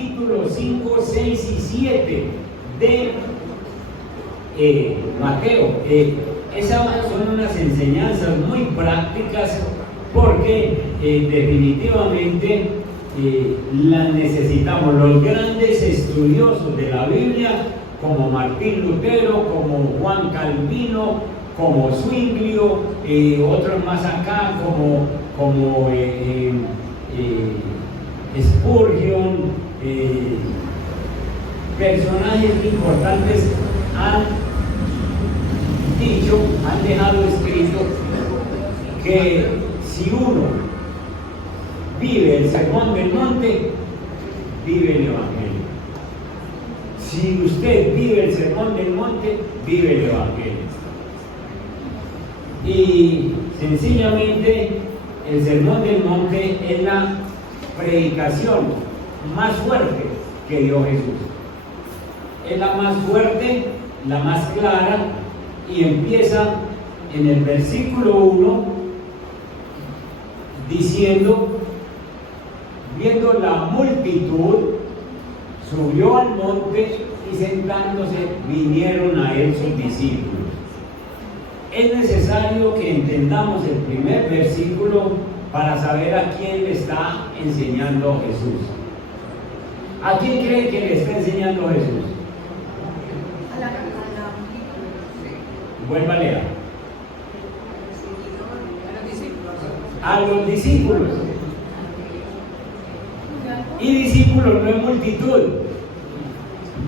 capítulos 5, 6 y 7 de Mateo. Esas son unas enseñanzas muy prácticas porque definitivamente las necesitamos. Los grandes estudiosos de la Biblia, como Martín Lutero, como Juan Calvino, como Zwinglio, otros más acá, como Spurgeon, personajes importantes han dicho, han dejado escrito que si uno vive el sermón del monte, vive el evangelio. Si usted vive el sermón del monte, vive el evangelio. Y sencillamente el sermón del monte es la predicación más fuerte que dio Jesús. Es la más fuerte, la más clara, y empieza en el versículo 1 diciendo: viendo la multitud, subió al monte y sentándose vinieron a él sus discípulos. Es necesario que entendamos el primer versículo para saber a quién le está enseñando Jesús. ¿A quién cree que le está enseñando Jesús? Vuelva a leer. A los discípulos. Y discípulos no es multitud.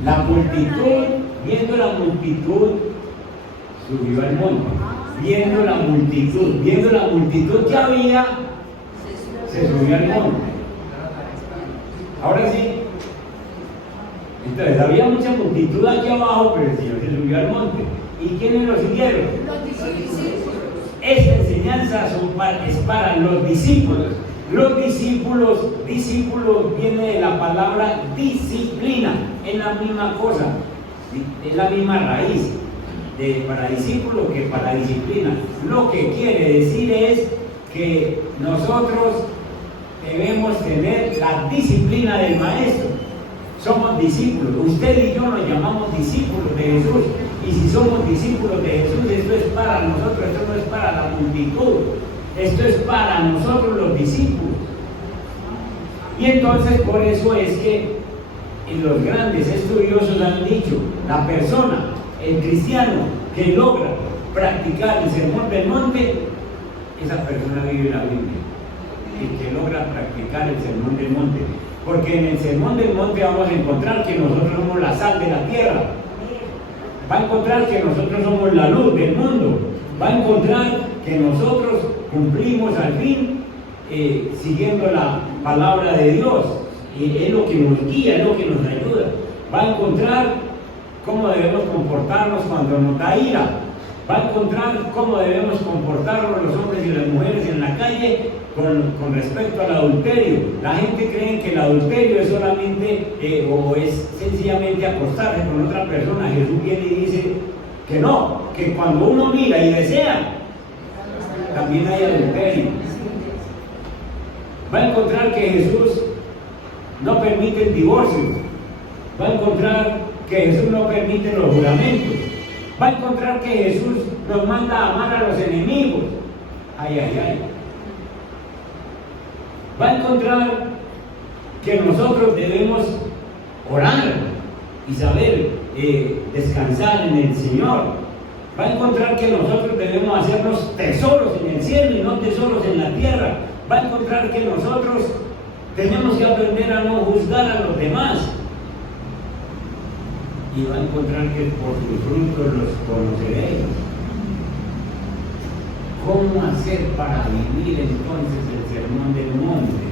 La multitud, viendo la multitud, subió al monte. Viendo la multitud que había, se subió al monte. Ahora sí. Entonces había mucha multitud aquí abajo, pero el Señor se subió al monte. ¿Y quiénes lo siguieron? Los discípulos. Esta enseñanza es para los discípulos. Los discípulos viene de la palabra disciplina, es la misma cosa, es la misma raíz para discípulo que para disciplina. Lo que quiere decir es que nosotros debemos tener la disciplina del maestro. Somos discípulos, usted y yo nos llamamos discípulos de Jesús, y si somos discípulos de Jesús, esto es para nosotros, esto no es para la multitud, esto es para nosotros los discípulos. Y entonces por eso es que los grandes estudiosos han dicho, la persona, el cristiano que logra practicar el sermón del monte, esa persona vive la Biblia. El que logra practicar el sermón del monte, porque en el sermón del monte vamos a encontrar que nosotros somos la sal de la tierra, va a encontrar que nosotros somos la luz del mundo, va a encontrar que nosotros cumplimos al fin siguiendo la palabra de Dios, es lo que nos guía, es lo que nos ayuda. Va a encontrar cómo debemos comportarnos cuando nos da ira, va a encontrar cómo debemos comportarnos los hombres y las mujeres en la calle con respecto al adulterio. La gente cree que el adulterio es solamente o es sencillamente acostarse con otra persona. Jesús viene y dice que no, que cuando uno mira y desea, también hay adulterio. Va a encontrar que Jesús no permite el divorcio, va a encontrar que Jesús no permite los juramentos, va a encontrar que Jesús nos manda a amar a los enemigos. Ay, ay, ay. Va a encontrar que nosotros debemos orar y saber descansar en el Señor. Va a encontrar que nosotros debemos hacernos tesoros en el cielo y no tesoros en la tierra. Va a encontrar que nosotros tenemos que aprender a no juzgar a los demás. Y va a encontrar que por sus frutos los conoceréis. ¿Cómo hacer para vivir entonces el sermón del monte?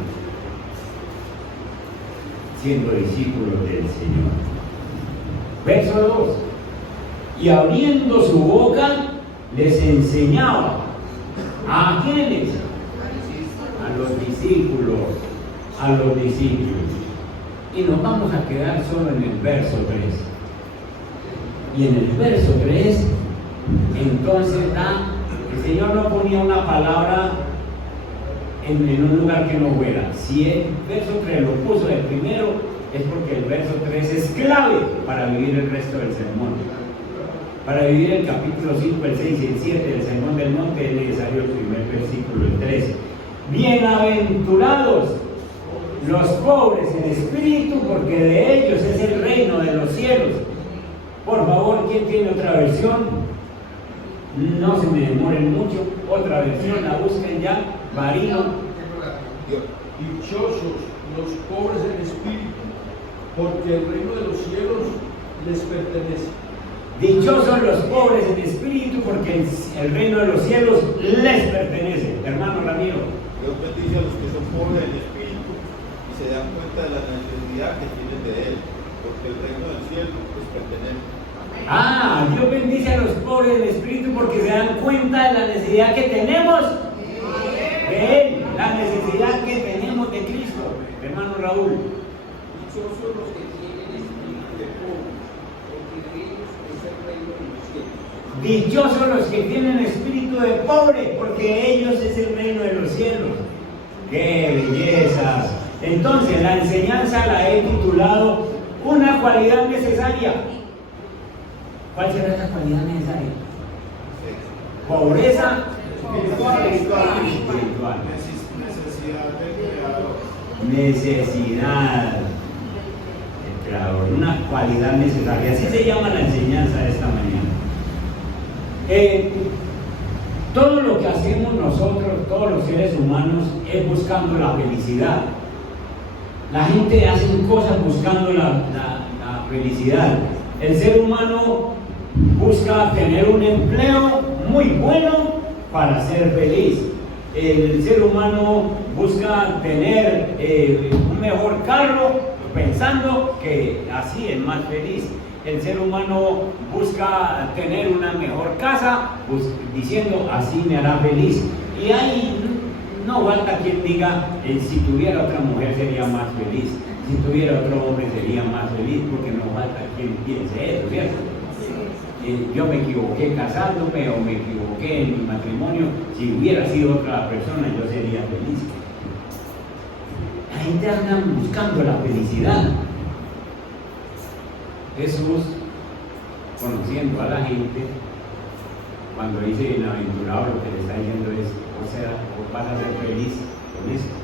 Siendo discípulos del Señor. Verso 2. Y abriendo su boca, les enseñaba. ¿A quiénes? A los discípulos. A los discípulos. Y nos vamos a quedar solo en el verso 3. Y en el verso 3, entonces el Señor no ponía una palabra en un lugar que no fuera. Si el verso 3 lo puso de primero, es porque el verso 3 es clave para vivir el resto del sermón. Para vivir el capítulo 5, el 6 y el 7 del Sermón del Monte es necesario el primer versículo, el 13. Bienaventurados los pobres en espíritu, porque de ellos es el reino de los cielos. Por favor, ¿quién tiene otra versión? No se me demoren mucho. Otra versión, la busquen ya. Marino. Dichosos los pobres en espíritu, porque el reino de los cielos les pertenece. Dichosos los pobres en espíritu, porque el reino de los cielos les pertenece. Hermano Ramiro. Dios bendice a los que son pobres en espíritu y se dan cuenta de la necesidad que tienen de Él, porque el reino del cielo les pertenece. Ah, Dios bendice a los pobres en espíritu porque se dan cuenta de la necesidad que tenemos de Él, la necesidad que tenemos de Cristo. Hermano Raúl. Dichosos los que tienen espíritu de pobre, porque de ellos es el reino de los cielos. Dichosos los que tienen espíritu de pobre, porque ellos es el reino de los cielos. ¡Qué belleza! Entonces, la enseñanza la he titulado Una cualidad necesaria. ¿Cuál será esa cualidad necesaria? Pobreza espiritual. Necesidad. Una cualidad necesaria. Así se llama la enseñanza de esta mañana. Todo lo que hacemos nosotros, todos los seres humanos, es buscando la felicidad. La gente hace cosas buscando la felicidad. El ser humano busca tener un empleo muy bueno para ser feliz. El ser humano busca tener un mejor carro pensando que así es más feliz. El ser humano busca tener una mejor casa diciendo así me hará feliz. Y ahí no falta quien diga si tuviera otra mujer sería más feliz, si tuviera otro hombre sería más feliz, porque no falta quien piense eso, ¿cierto? Yo me equivoqué casándome o me equivoqué en mi matrimonio, si hubiera sido otra persona yo sería feliz. La gente anda buscando la felicidad. Jesús, conociendo a la gente, cuando dice bienaventurado, lo que le está diciendo es, o vas a ser feliz con esto.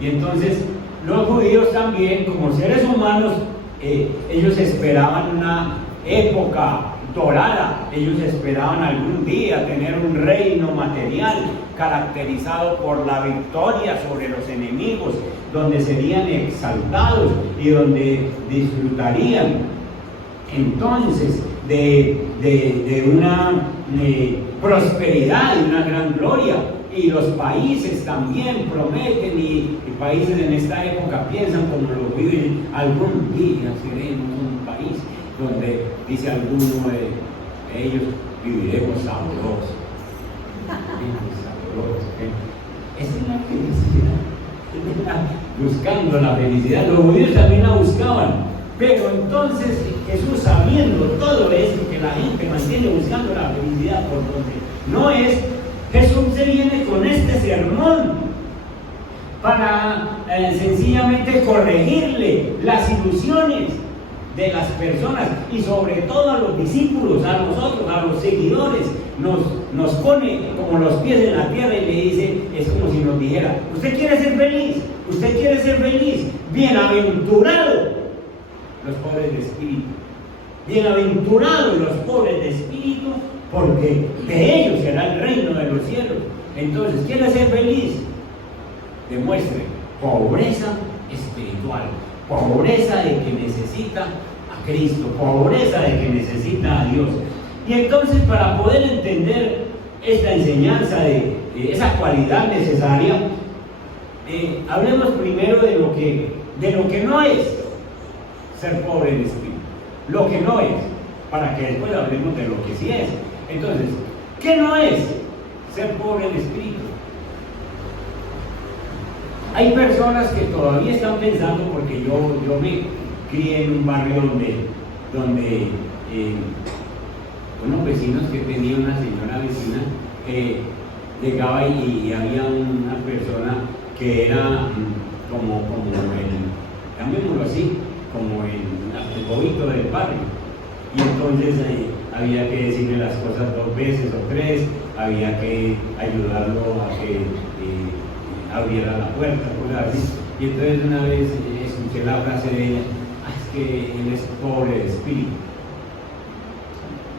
Y entonces, los judíos también, como seres humanos, ellos esperaban una época dorada, ellos esperaban algún día tener un reino material caracterizado por la victoria sobre los enemigos, donde serían exaltados y donde disfrutarían entonces de una prosperidad y una gran gloria. Y los países también prometen, y países en esta época piensan como lo viven, algún día seremos un país donde, dice alguno de ellos, viviremos sabrosos. Esa es la felicidad. Buscando la felicidad. Los judíos también la buscaban. Pero entonces Jesús, sabiendo todo esto, que la gente mantiene buscando la felicidad por donde no es, Jesús se viene con este sermón para sencillamente corregirle las ilusiones de las personas, y sobre todo a los discípulos, a nosotros, a los seguidores. Nos pone como los pies en la tierra y le dice, es como si nos dijera, ¿usted quiere ser feliz? ¿Usted quiere ser feliz? Bienaventurado los pobres de espíritu. Bienaventurados los pobres de espíritu, porque de ellos será el reino de los cielos. Entonces, ¿quiere ser feliz? Demuestre pobreza espiritual, pobreza de que necesita a Cristo, pobreza de que necesita a Dios. Y entonces, para poder entender esta enseñanza de esa cualidad necesaria, hablemos primero de lo que no es ser pobre en espíritu, lo que no es, para que después hablemos de lo que sí es. Entonces, ¿qué no es ser pobre en espíritu? Hay personas que todavía están pensando, porque yo me crié en un barrio donde unos vecinos que tenía una señora vecina, llegaba y había una persona que era como llamémoslo así, como el bobito del barrio. Y entonces había que decirle las cosas 2 veces o 3, había que ayudarlo a que abriera la puerta, cosas así. Y entonces una vez escuché la frase de ella: es que él es pobre de espíritu.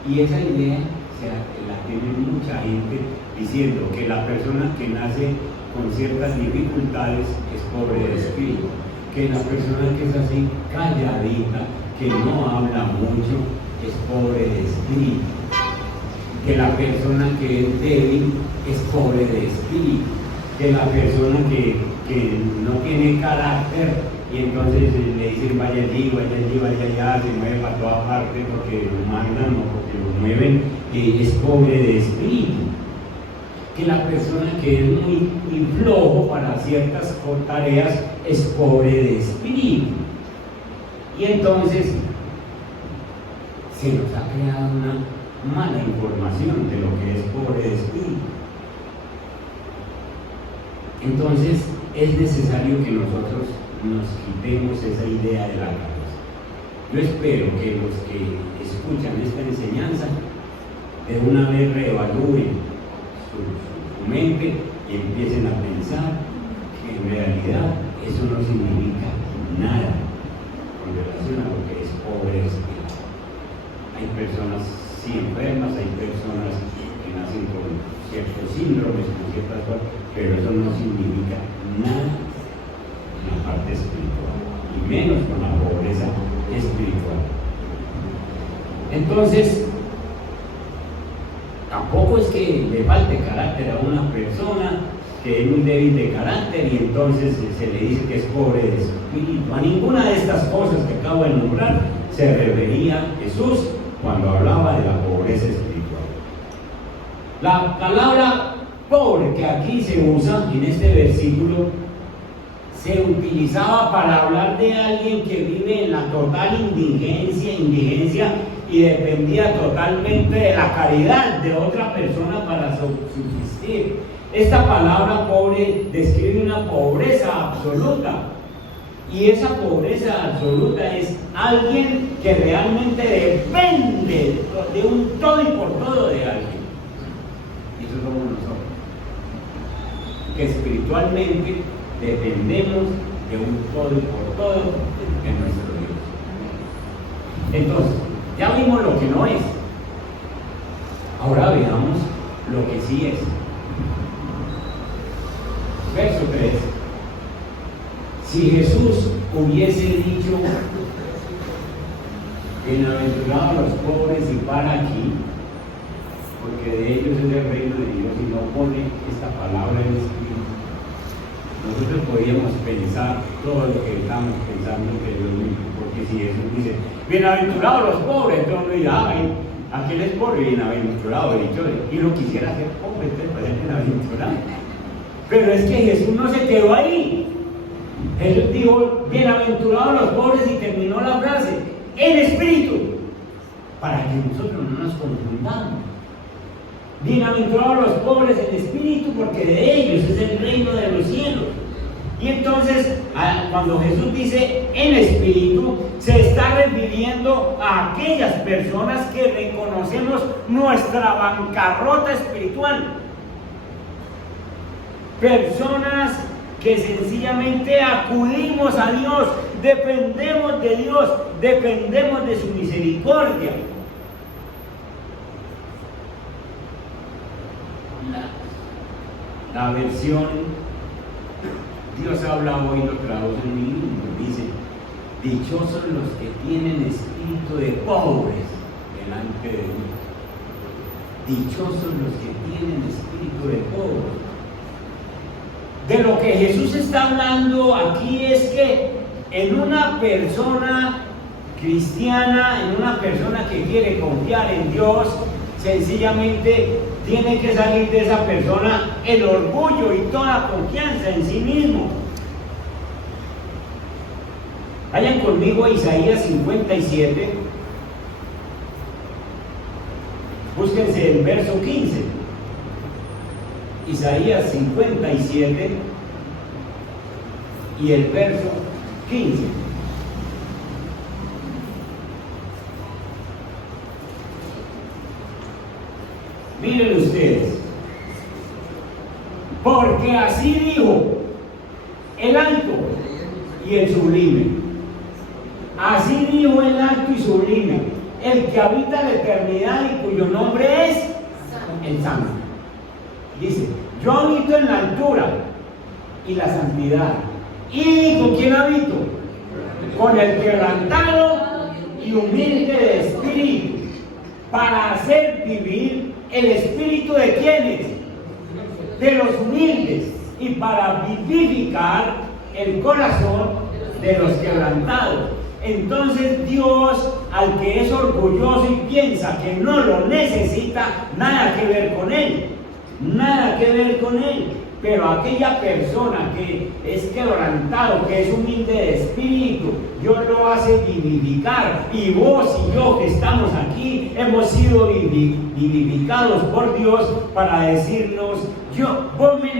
Y esa idea, o sea, la tiene mucha gente diciendo que la persona que nace con ciertas dificultades es pobre de espíritu, que la persona que es así calladita, que no habla mucho, es pobre de espíritu, que la persona que es débil es pobre de espíritu, que la persona que no tiene carácter y entonces le dicen vaya allí, vaya allá, se mueve para toda parte porque lo mandan o porque lo mueven, es pobre de espíritu, que la persona que es muy flojo para ciertas tareas es pobre de espíritu. Y entonces se nos ha creado una mala información de lo que es pobre de espíritu. Entonces es necesario que nosotros nos quitemos esa idea de la cabeza. Yo espero que los que escuchan esta enseñanza de una vez reevalúen su mente y empiecen a pensar que en realidad eso no significa nada con relación a lo que es pobre de espíritu. Hay personas sí enfermas, hay personas que nacen con ciertos síndromes, con ciertas cosas, pero eso no significa nada en la parte espiritual, y menos con la pobreza espiritual. Entonces, tampoco es que le falte carácter a una persona que es muy débil de carácter y entonces se le dice que es pobre de espíritu. A ninguna de estas cosas que acabo de nombrar se refería Jesús cuando hablaba de la pobreza espiritual. La palabra pobre que aquí se usa en este versículo se utilizaba para hablar de alguien que vive en la total indigencia y dependía totalmente de la caridad de otra persona para subsistir. Esta palabra pobre describe una pobreza absoluta, y esa pobreza absoluta es alguien que realmente depende de un todo y por todo de alguien. Y eso somos nosotros, que espiritualmente dependemos de un todo y por todo de nuestro Dios. Entonces, ya vimos lo que no es. Ahora veamos lo que sí es. Verso 3. Si Jesús hubiese dicho: bienaventurados los pobres, y para aquí, porque de ellos es el reino de Dios, y no pone esta palabra en espíritu, nosotros podríamos pensar todo lo que estamos pensando que Dios mismo, porque si Jesús dice bienaventurados los pobres, entonces uno dirá: aquel es pobre, bienaventurado, dichoso, y no quisiera ser pobre, entonces para ser bienaventurado. Pero es que Jesús no se quedó ahí. Jesús dijo bienaventurados los pobres y terminó la frase en espíritu, para que nosotros no nos confundamos. Bienaventurados los pobres en espíritu, porque de ellos es el reino de los cielos. Y entonces, cuando Jesús dice en espíritu, se está refiriendo a aquellas personas que reconocemos nuestra bancarrota espiritual. Personas que sencillamente acudimos a Dios, dependemos de Dios, dependemos de su misericordia. La versión Dios habla hoy lo traduce muy lindo. Dice: dichosos los que tienen espíritu de pobres delante de Dios. Dichosos los que tienen espíritu de pobres. De lo que Jesús está hablando aquí es que en una persona cristiana, en una persona que quiere confiar en Dios, sencillamente tiene que salir de esa persona el orgullo y toda confianza en sí mismo. Vayan conmigo a Isaías 57. Búsquense el verso 15. Isaías 57 y el verso 15. Miren ustedes, porque así dijo el alto y el sublime. Así dijo el alto y sublime, el que habita la eternidad y cuyo nombre es el Santo. Dice, yo habito en la altura y la santidad. ¿Y con quién habito? Con el quebrantado y humilde de espíritu, para hacer vivir el espíritu de quienes, de los humildes, y para vivificar el corazón de los quebrantados. Entonces Dios, al que es orgulloso y piensa que no lo necesita, nada que ver con él, nada que ver con él. Pero aquella persona que es quebrantado, que es humilde de espíritu, Dios lo hace vivificar. Y vos y yo que estamos aquí hemos sido vivificados por Dios para decirnos, vos me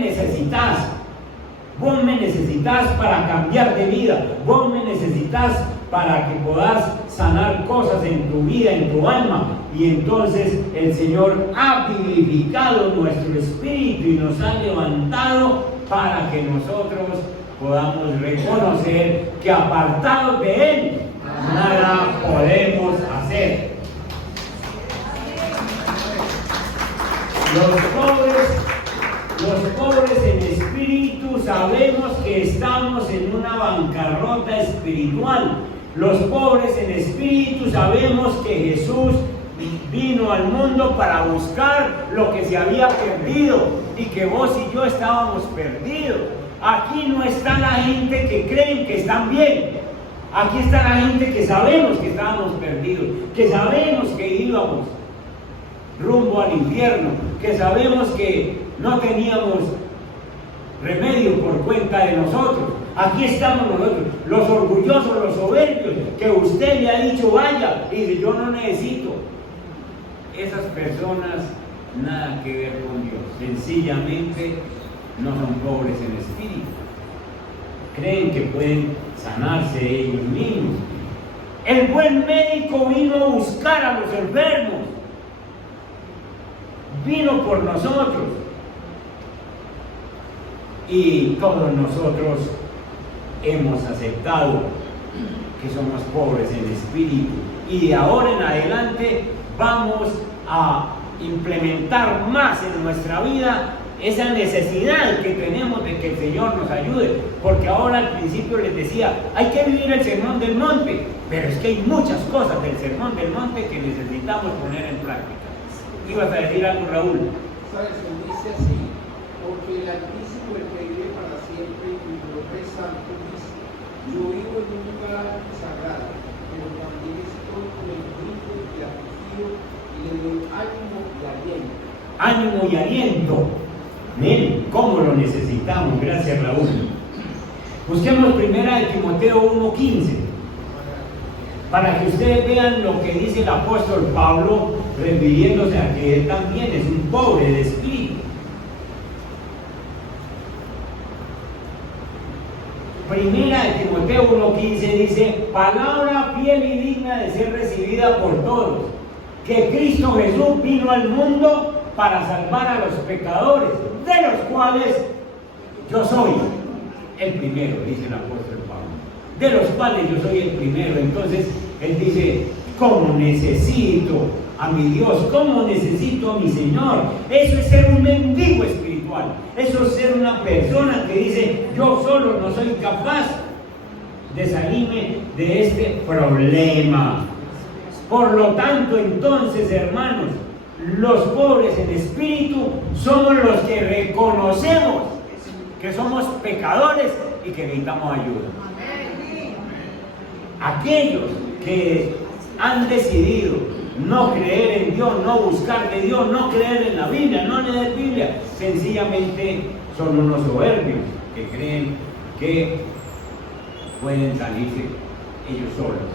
necesitas para cambiar de vida, vos me necesitas para que puedas sanar cosas en tu vida, en tu alma. Y entonces el Señor ha vivificado nuestro espíritu y nos ha levantado para que nosotros podamos reconocer que apartados de Él nada podemos hacer. Los pobres en espíritu sabemos que estamos en una bancarrota espiritual. Los pobres en espíritu sabemos que Jesús vino al mundo para buscar lo que se había perdido y que vos y yo estábamos perdidos. Aquí no está la gente que creen que están bien. Aquí está la gente que sabemos que estábamos perdidos, que sabemos que íbamos rumbo al infierno, que sabemos que no teníamos remedio por cuenta de nosotros. Aquí estamos nosotros, los orgullosos, los soberbios, que usted le ha dicho vaya y dice yo no necesito. Esas personas nada que ver con Dios, sencillamente no son pobres en espíritu, creen que pueden sanarse ellos mismos. El buen médico vino a buscar a los enfermos, vino por nosotros, y todos nosotros hemos aceptado que somos pobres en espíritu, y de ahora en adelante vamos a implementar más en nuestra vida esa necesidad que tenemos de que el Señor nos ayude, porque ahora al principio les decía, hay que vivir el sermón del monte, pero es que hay muchas cosas del sermón del monte que necesitamos poner en práctica. ¿Ibas a decir algo, Raúl? ¿Sabes? Dice así, porque el Altísimo, el que vive para siempre y cuyo nombre es santo, dice, yo vivo en un lugar sagrado, pero también estoy con el grito y afligido y le doy ánimo y aliento. Ánimo y aliento. Ven, ¿cómo lo necesitamos? Gracias, Raúl. Busquemos 1 Timoteo 1:15 para que ustedes vean lo que dice el apóstol Pablo, refiriéndose a que él también es un pobre de espíritu. 1 Timoteo 1:15 dice, palabra fiel y digna de ser recibida por todos, que Cristo Jesús vino al mundo para salvar a los pecadores, de los cuales yo soy el primero, dice el apóstol Pablo, de los cuales yo soy el primero. Entonces él dice, ¿cómo necesito a mi Dios? ¿Cómo necesito a mi Señor? Eso es ser un mendigo espiritual, eso es ser una persona que dice, yo solo no soy capaz de salirme de este problema. Por lo tanto, entonces, hermanos, los pobres en espíritu somos los que reconocemos que somos pecadores y que necesitamos ayuda. Aquellos que han decidido no creer en Dios, no buscar de Dios, no creer en la Biblia, no leer Biblia, sencillamente son unos soberbios que creen que pueden salirse ellos solos.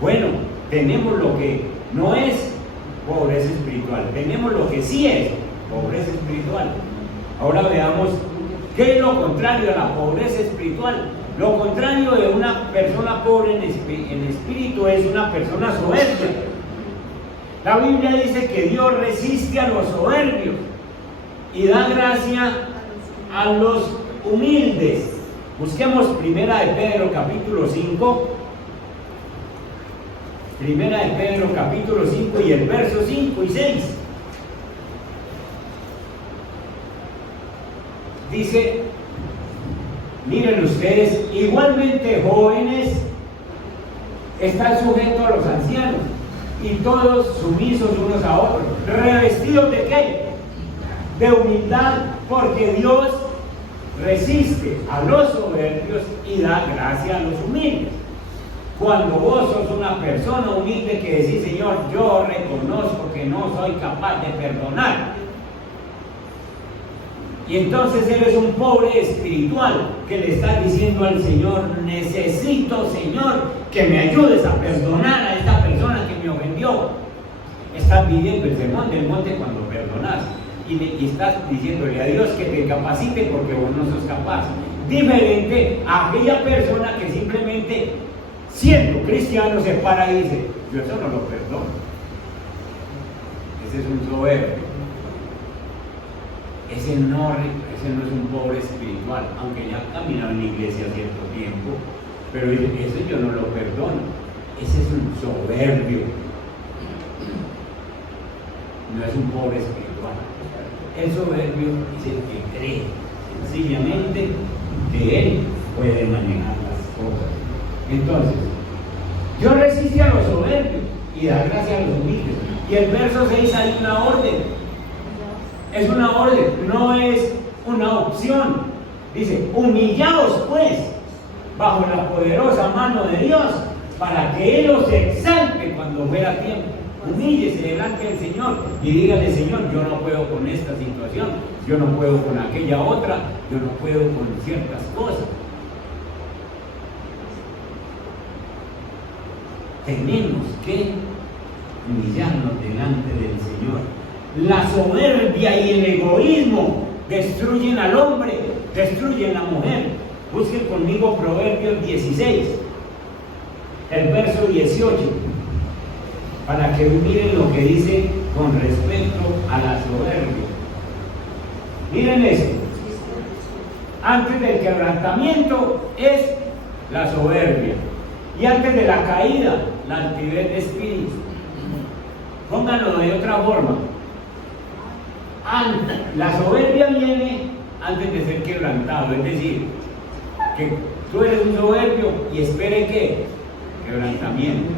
Bueno, tenemos lo que no es pobreza espiritual, tenemos lo que sí es pobreza espiritual. Ahora veamos qué es lo contrario a la pobreza espiritual. Lo contrario de una persona pobre en espíritu es una persona soberbia. La Biblia dice que Dios resiste a los soberbios y da gracia a los humildes. Busquemos Primera de Pedro capítulo 5. Primera de Pedro capítulo 5 y el verso 5 y 6. Dice, miren ustedes, igualmente jóvenes, están sujetos a los ancianos y todos sumisos unos a otros, revestidos de ¿qué? De humildad, porque Dios resiste a los soberbios y da gracia a los humildes. Cuando vos sos una persona humilde que decís, Señor, yo reconozco que no soy capaz de perdonar, y entonces eres un pobre espiritual que le estás diciendo al Señor, necesito, Señor, que me ayudes a perdonar a esta persona que me ofendió. Estás viviendo el sermón del monte cuando perdonas y estás diciéndole a Dios que te capacite porque vos no sos capaz. Diferente a aquella persona que simplemente, siendo cristiano, se para y dice, yo eso no lo perdono. Ese es un soberbio. Ese no es un pobre espiritual, aunque ya ha caminado en la iglesia cierto tiempo, pero dice, eso yo no lo perdono. Ese es un soberbio, no es un pobre espiritual. El soberbio es el que cree sencillamente que él puede manejar las cosas. Entonces, Dios resiste a los soberbios y da gracia a los humildes. Y el verso 6 hay una orden. Es una orden, no es una opción. Dice, humillaos pues bajo la poderosa mano de Dios para que Él os exalte cuando fuera tiempo. Humíllese delante del Señor y dígale, Señor, yo no puedo con esta situación, yo no puedo con aquella otra, yo no puedo con ciertas cosas. Tenemos que humillarnos delante del Señor. La soberbia y el egoísmo destruyen al hombre, destruyen a la mujer. Busquen conmigo Proverbios 16, el verso 18, para que miren lo que dice con respecto a la soberbia. Miren esto. Antes del quebrantamiento es la soberbia, y antes de la caída, la altivez de espíritu. Pónganlo de otra forma. La soberbia viene antes de ser quebrantado, es decir, que tú eres un soberbio y espere que quebrantamiento.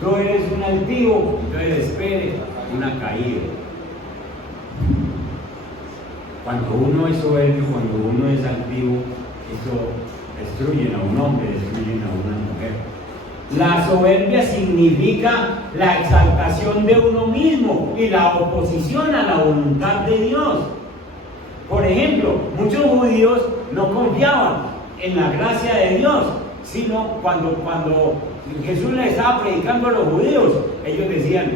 Tú eres un altivo, entonces espere una caída. Cuando uno es soberbio, cuando uno es altivo, eso destruyen a un hombre, destruyen a una mujer. La soberbia significa la exaltación de uno mismo y la oposición a la voluntad de Dios. Por ejemplo, muchos judíos no confiaban en la gracia de Dios, sino cuando Jesús le estaba predicando a los judíos, ellos decían,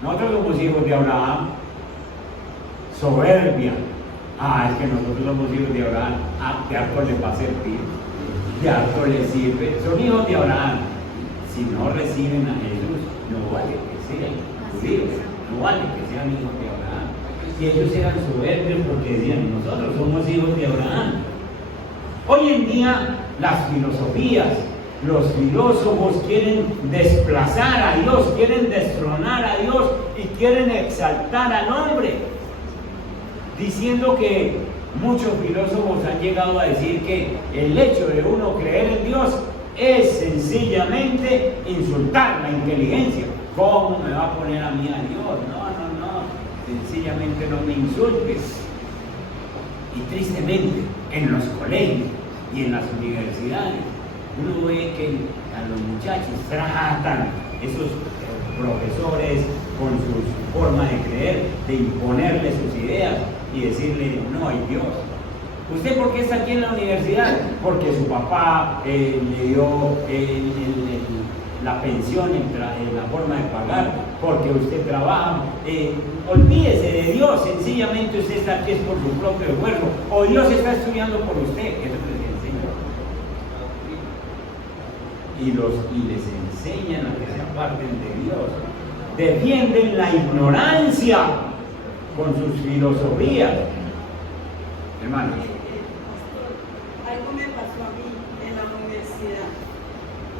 nosotros somos hijos de Abraham. Soberbia. Es que nosotros somos hijos de Abraham. De harto les va a servir. De harto les sirve. Son hijos de Abraham. Si no reciben a Jesús, no vale que sean judíos, no vale que sean hijos de Abraham. Y ellos eran soberbios porque decían, nosotros somos hijos de Abraham. Hoy en día, las filosofías, los filósofos quieren desplazar a Dios, quieren destronar a Dios y quieren exaltar al hombre, diciendo que muchos filósofos han llegado a decir que el hecho de uno creer en Dios es sencillamente insultar la inteligencia. ¿Cómo me va a poner a mí a Dios? No, sencillamente no me insultes. Y tristemente, en los colegios y en las universidades, uno ve que a los muchachos tratan esos profesores con su forma de creer, de imponerle sus ideas y decirle, no hay Dios. ¿Usted por qué está aquí en la universidad? Porque su papá le dio la pensión, la forma de pagar, porque usted trabaja. Olvídese de Dios, sencillamente usted está aquí es por su propio esfuerzo, o Dios está estudiando por usted. Eso les enseña. Y les enseñan a que se aparten de Dios. defienden la ignorancia con sus filosofías. Hermano. Algo me pasó a mí en la universidad.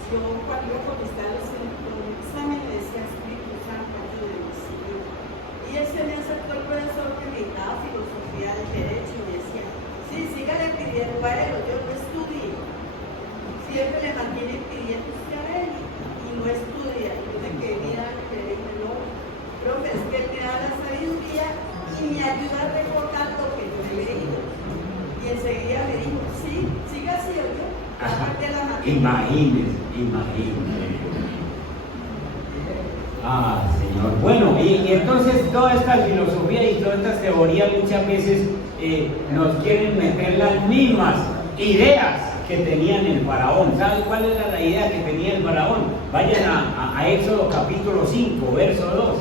Yo cuando iba a contestar los exámenes decía Espíritu Santo, ayúdame, Señor. Y ese me acercó el profesor que me daba filosofía del derecho y me decía, sí, sígale pidiendo a él, yo no estudio. Siempre le mantiene pidiendo usted a él y no estudia. Y yo me quedé mirando y le dije, no, profe, es que él me da la sabiduría y me ayuda a recordar lo que yo he leído. Y enseguida me dijo, sí, siga así, oye. Imagínese. Ah, Señor. Bueno, y entonces toda esta filosofía y todas estas teorías muchas veces nos quieren meter las mismas ideas que tenían el faraón. ¿Saben cuál era la idea que tenía el faraón? Vayan a Éxodo capítulo 5, verso 2.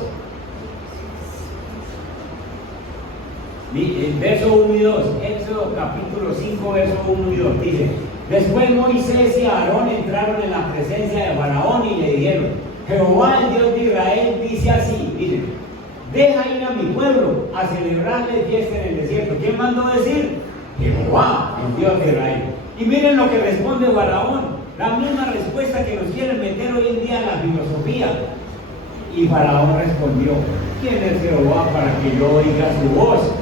Verso 1 y 2, Éxodo capítulo 5, verso 1 y 2, dice: después Moisés y Aarón entraron en la presencia de Faraón y le dijeron: Jehová, el Dios de Israel, dice así, dice: deja ir a mi pueblo a celebrarle fiesta en el desierto. ¿Quién mandó decir? Jehová, el Dios de Israel. Y miren lo que responde Faraón, la misma respuesta que nos quieren meter hoy en día a la filosofía. Y Faraón respondió: ¿quién es Jehová para que yo oiga su voz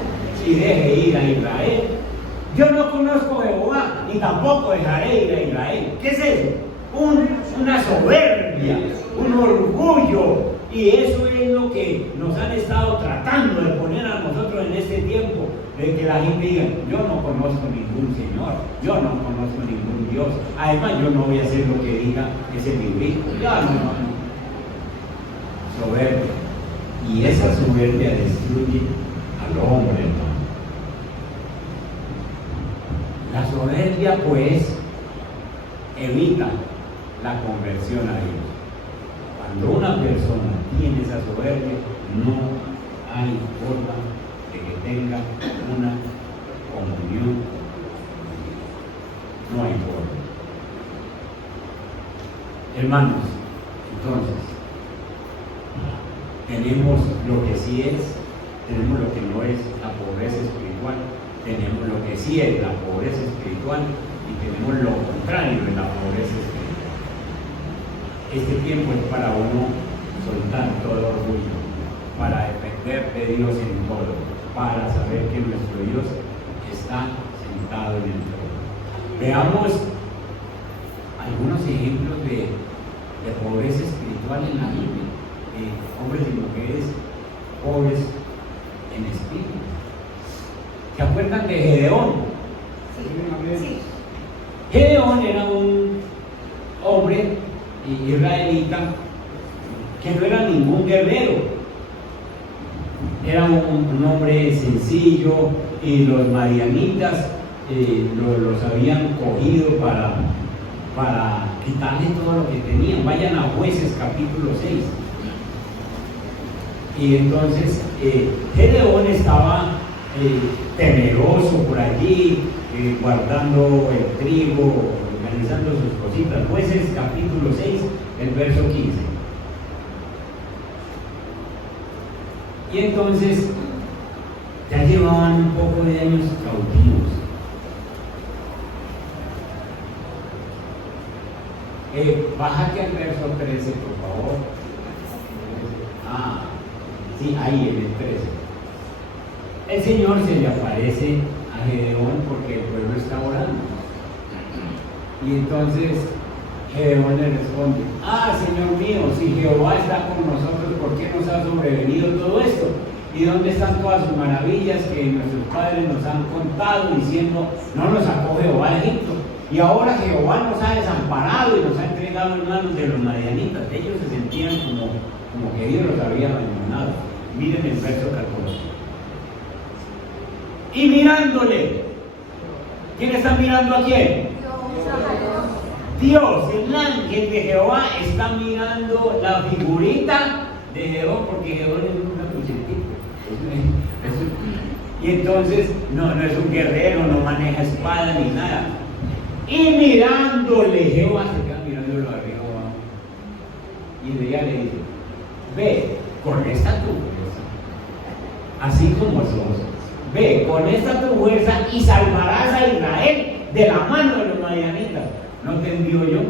y deje ir a Israel? Yo no conozco a Jehová, ni tampoco dejaré ir a Israel. ¿Qué es eso? Una soberbia, un orgullo. Y eso es lo que nos han estado tratando de poner a nosotros en este tiempo, de que la gente diga: yo no conozco ningún Señor, yo no conozco ningún Dios. Además, yo no voy a hacer lo que diga ese librito. Ya no. Soberbia. Y esa soberbia destruye al hombre, hermano. La soberbia, pues, evita la conversión a Dios. Cuando una persona tiene esa soberbia, no hay forma de que tenga una comunión. No hay forma. Hermanos, entonces, tenemos lo que sí es, tenemos lo que no es la pobreza espiritual, tenemos lo que sí es la pobreza espiritual y tenemos lo contrario de la pobreza espiritual. Este tiempo es para uno soltar todo orgullo, para depender de Dios en todo, para saber que nuestro Dios está sentado en el trono. Veamos algunos ejemplos de pobreza espiritual en la Biblia, de hombres y mujeres pobres en espíritu. ¿Se acuerdan de Gedeón? Sí. Gedeón era un hombre israelita que no era ningún guerrero, era un hombre sencillo, y los madianitas los habían cogido para quitarle todo lo que tenían. Vayan a Jueces capítulo 6. Y entonces Gedeón estaba temeroso por allí, guardando el trigo, organizando sus cositas. Jueces capítulo 6, el verso 15. Y entonces ya llevaban un poco de años cautivos. Bájate al verso 13, por favor. Sí, ahí en el 13. El Señor se le aparece a Gedeón porque el pueblo está orando. Y entonces Gedeón le responde: Señor mío, si Jehová está con nosotros, ¿por qué nos ha sobrevenido todo esto? ¿Y dónde están todas sus maravillas que nuestros padres nos han contado, diciendo: no nos sacó Jehová de Egipto? Y ahora Jehová nos ha desamparado y nos ha entregado en manos de los madianitas. Ellos se sentían como que Dios los había abandonado. Miren el verso 14. Y mirándole, ¿quién está mirando a quién? Dios, el ángel de Jehová, está mirando la figurita de Jehová, porque Jehová es una cuchillita. Y entonces no es un guerrero, no maneja espada ni nada. Y mirándole, Jehová se queda mirándolo arriba abajo. Y ella le dice: ve, con esta tu fuerza, así como sos. Ve, con esta tu fuerza y salvarás a Israel de la mano de los madianitas. ¿No te envío yo?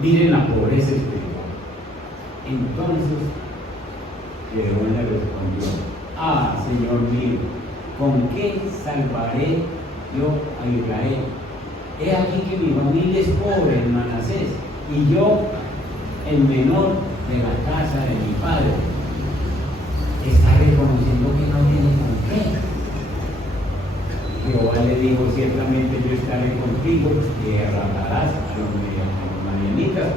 Miren la pobreza espiritual. Entonces, Gedeón le respondió: ah, Señor mío, ¿con qué salvaré yo a Israel? He aquí que mi familia es pobre en Manasés, y yo, el menor de la casa de mi padre. Está reconociendo que no tiene con qué. Jehová le dijo: ciertamente yo estaré contigo y arrastrarás a los madianitas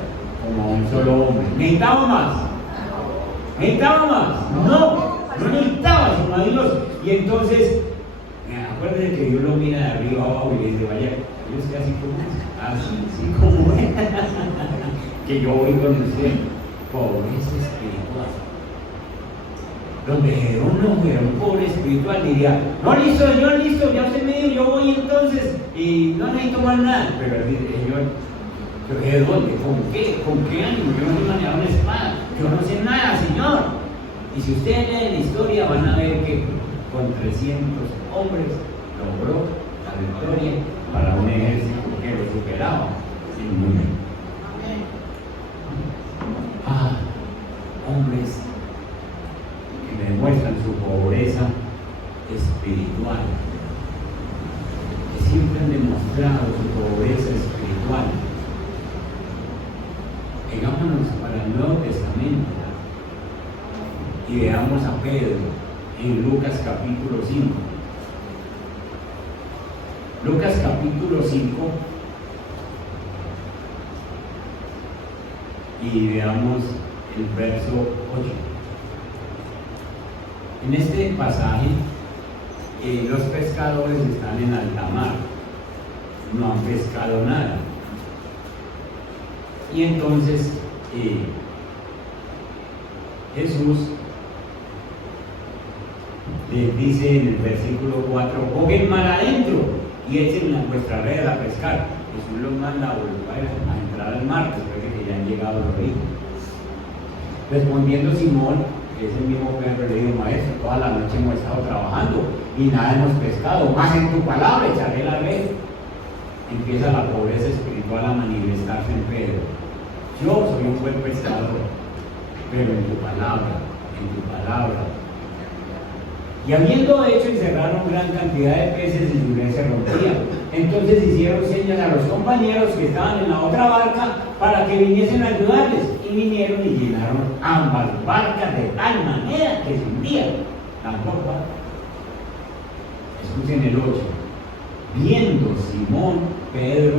como a un solo hombre. ¿Necesitaba más? ¿Necesitaba más? No necesitaba, sino a Dios. Y entonces, acuérdense que Dios lo mira de arriba abajo y le dice: vaya, yo estoy así como es. Que yo voy con usted. Pobreza espiritual. Donde Gedeón no fuera un pobre espiritual, diría: no, listo, ya usted me dijo, yo voy entonces y no necesito más nada. Pero él dice: Señor, Gedeón, ¿con qué ánimo? Yo no sé manejar una espada, yo no sé nada, Señor. Y si ustedes leen la historia, van a ver que con 300 hombres logró la victoria para un ejército que lo superaba en número. Hombres que demuestran su pobreza espiritual, que siempre han demostrado su pobreza espiritual. Vengámonos para el Nuevo Testamento y veamos a Pedro en Lucas capítulo 5. Lucas capítulo 5, y veamos el verso 8. En este pasaje, los pescadores están en alta mar, no han pescado nada. Y entonces Jesús les dice en el versículo 4: cogen mar adentro y echen vuestra red a pescar. Jesús los manda a entrar al mar después de que ya han llegado los ricos. Respondiendo Simón, que es el mismo Pedro, le dijo: maestro, toda la noche hemos estado trabajando y nada hemos pescado, más en tu palabra echaré la red. Empieza la pobreza espiritual a manifestarse en Pedro. Yo soy un buen pescador, pero en tu palabra. Y habiendo hecho, encerraron gran cantidad de peces y su red se rompía. Entonces hicieron señas a los compañeros que estaban en la otra barca para que viniesen a ayudarles. Y vinieron y llenaron ambas barcas de tal manera que se hundían las dos barcas. Escuchen el 8. Viendo Simón Pedro,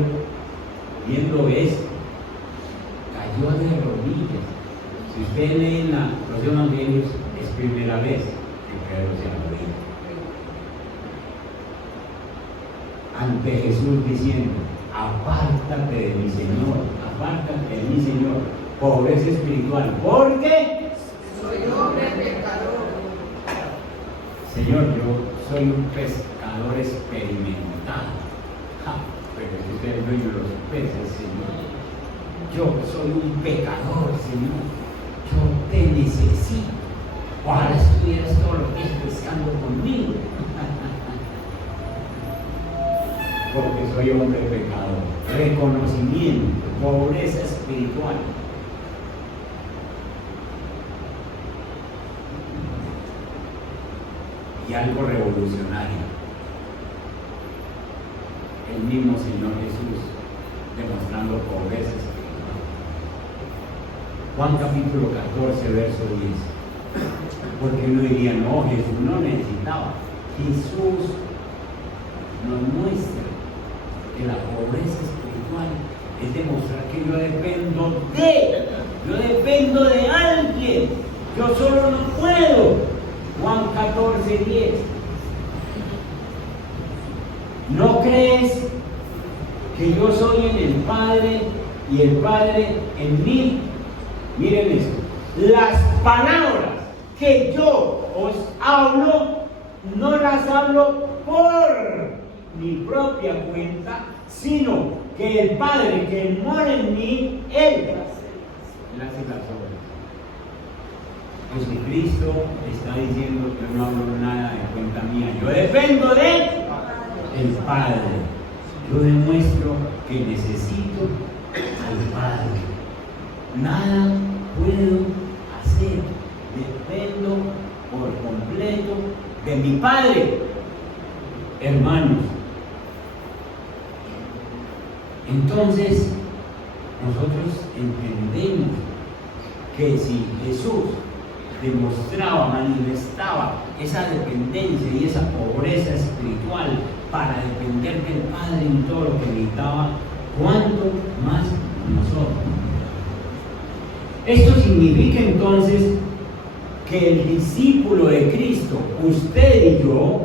viendo esto, cayó de rodillas. Si ustedes leen los evangelios, es primera vez que Pedro se arrodilla ante Jesús diciendo: apártate de mi Señor, pobreza espiritual, porque soy hombre pecador. Señor, yo soy un pescador experimentado. Pero si usted es dueño de los peces, Señor. Yo soy un pecador, Señor. Yo te necesito. Ojalá estuvieras todos los días pescando conmigo. Porque soy hombre pecador. Reconocimiento, pobreza espiritual. Y algo revolucionario. El mismo Señor Jesús demostrando pobreza espiritual. Juan capítulo 14, verso 10. Porque uno diría: no, Jesús no necesitaba. Jesús nos muestra que la pobreza espiritual es demostrar que yo dependo de alguien. Yo solo no puedo. Juan 14, 10. ¿No crees que yo soy en el Padre y el Padre en mí? Miren esto: las palabras que yo os hablo, no las hablo por mi propia cuenta, sino que el Padre que mora en mí, Él hace las obras. Jesucristo está diciendo que no hablo nada de cuenta mía, yo dependo de el Padre. Yo demuestro que necesito al Padre. Nada puedo hacer, dependo por completo de mi Padre. Hermanos, entonces nosotros entendemos que si Jesús demostraba, manifestaba esa dependencia y esa pobreza espiritual para depender del Padre en todo lo que necesitaba, ¿cuánto más nosotros? Esto significa entonces que el discípulo de Cristo, usted y yo,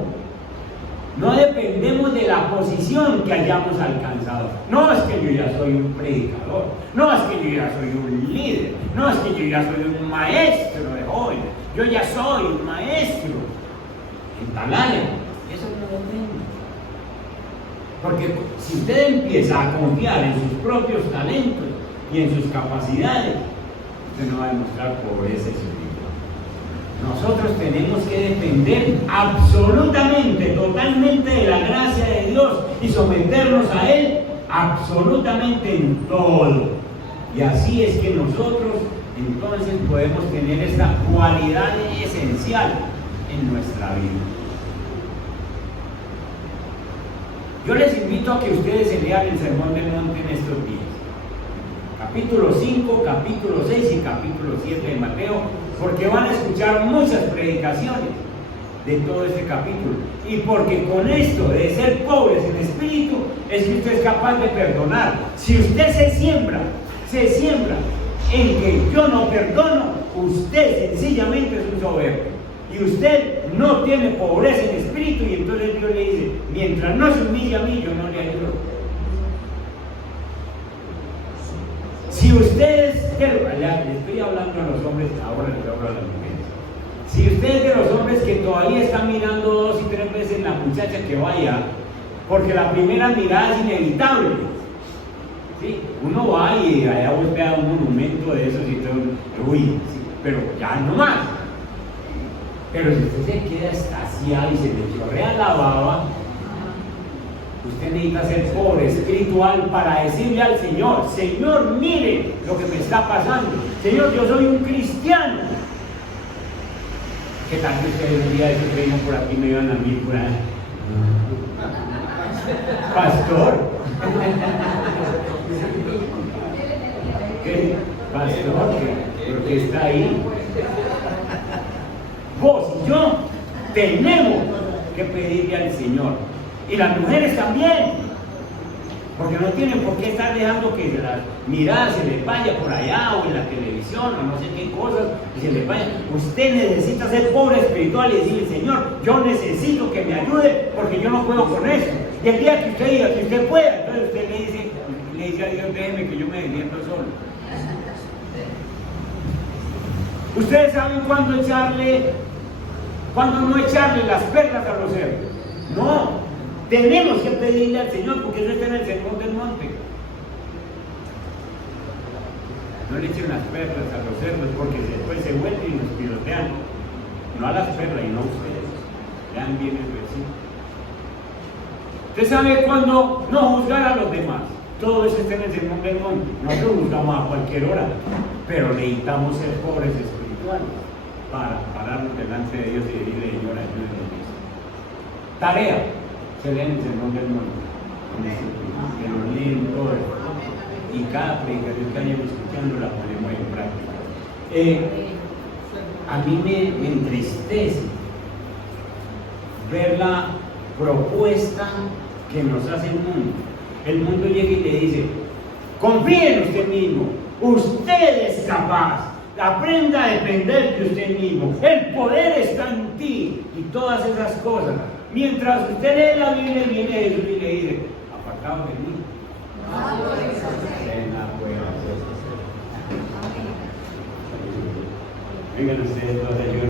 no dependemos de la posición que hayamos alcanzado. No es que yo ya soy un predicador, no es que yo ya soy un líder, no es que yo ya soy un maestro de jóvenes, yo ya soy un maestro en tal área. Eso no depende. Porque si usted empieza a confiar en sus propios talentos y en sus capacidades, usted no va a demostrar pobreza espiritual. Nosotros tenemos que depender absolutamente, totalmente de la gracia de Dios y someternos a Él absolutamente en todo. Y así es que nosotros entonces podemos tener esta cualidad esencial en nuestra vida. Yo les invito a que ustedes se lean el Sermón del Monte en estos días. Capítulo 5, capítulo 6 y capítulo 7 de Mateo, porque van a escuchar muchas predicaciones de todo este capítulo. Y porque con esto de ser pobres en espíritu, es que usted es capaz de perdonar. Si usted se siembra en que yo no perdono, usted sencillamente es un soberbio. Y usted no tiene pobreza en espíritu, y entonces Dios le dice, mientras no se humille a mí, yo no le ayudo. Si ustedes, le estoy hablando a los hombres, ahora les hablo a las mujeres. Si ustedes de los hombres que todavía están mirando 2 y 3 veces la muchacha que vaya, porque la primera mirada es inevitable. ¿Sí? Uno va y allá golpea un monumento de esos y todo, uy, sí, pero ya no más. Pero si usted se queda extasiado y se le chorrea la baba, usted necesita ser pobre espiritual para decirle al Señor, Señor, mire lo que me está pasando. Señor, yo soy un cristiano. ¿Qué tal que ustedes un día de esos vengan por aquí y me iban a mí por ahí? Pastor. ¿Qué? Pastor, ¿por qué está ahí? Vos y yo tenemos que pedirle al Señor. Y las mujeres también, porque no tienen por qué estar dejando que la mirada se les vaya por allá o en la televisión o no sé qué cosas y se les vaya. Usted necesita ser pobre espiritual y decirle, Señor, yo necesito que me ayude porque yo no puedo con eso. Y el día que usted diga que usted pueda, entonces usted le dice a Dios, déjeme que yo me defiendo solo. Ustedes saben cuándo no echarle las perlas a los cerdos. No. Tenemos que pedirle al Señor porque eso está en el Sermón del Monte. No le echen las perlas a los cerdos porque después se vuelven y nos pisotean. No a las perlas y no a ustedes. Vean bien el versículo. Usted sabe cuándo no juzgar a los demás. Todo eso está en el Sermón del Monte. Nosotros juzgamos a cualquier hora, pero necesitamos ser pobres espirituales para pararnos delante de Dios y decirle, Señor, ayúdenos. Tarea. Se leen el Sermón del Monte, que lo leen todo, y cada predicación que vayan escuchando la ponemos en práctica. A mí me entristece ver la propuesta que nos hace el mundo. El mundo llega y le dice, confíe en usted mismo, usted es capaz, aprenda a depender de usted mismo, el poder está en ti, y todas esas cosas. Mientras usted lee la Biblia, viene Jesús y le dice, apartados de mí. Vengan ustedes dos a ayudar.